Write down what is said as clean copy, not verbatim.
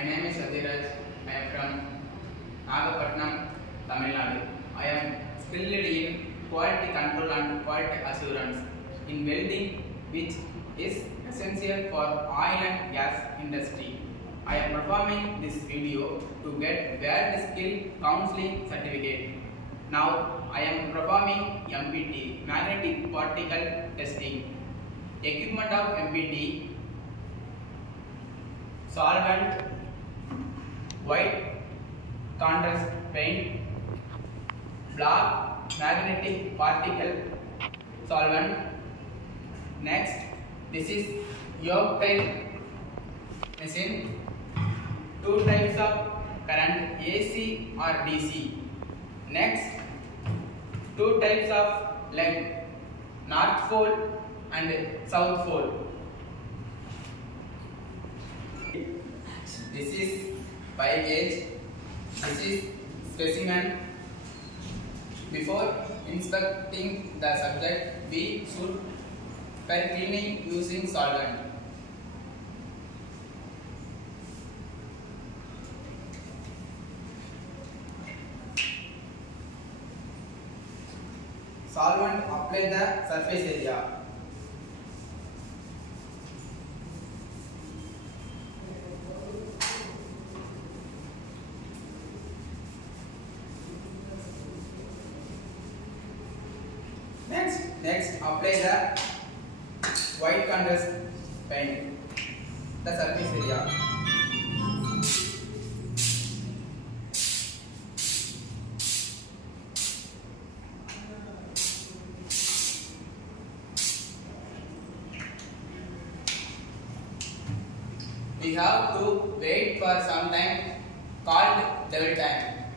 My name is Adhiraj. I am from Nagapattinam, Tamil Nadu. I am skilled in quality control and quality assurance in welding, which is essential for oil and gas industry. I am performing this video to get Weld Skill Counseling Certificate. Now I am performing MPT, magnetic particle testing. Equipment of MPT: solvent, white contrast paint, black magnetic particle solvent. Next, this is yoke type machine. Two types of current, AC or DC. Next, two types of length, north pole and south pole. This is 5 gauge. This is specimen. Before inspecting the subject, we should first cleaning using solvent. Solvent apply the surface area. Next apply the white contrast paint the surface area. We have to wait for some time called level time.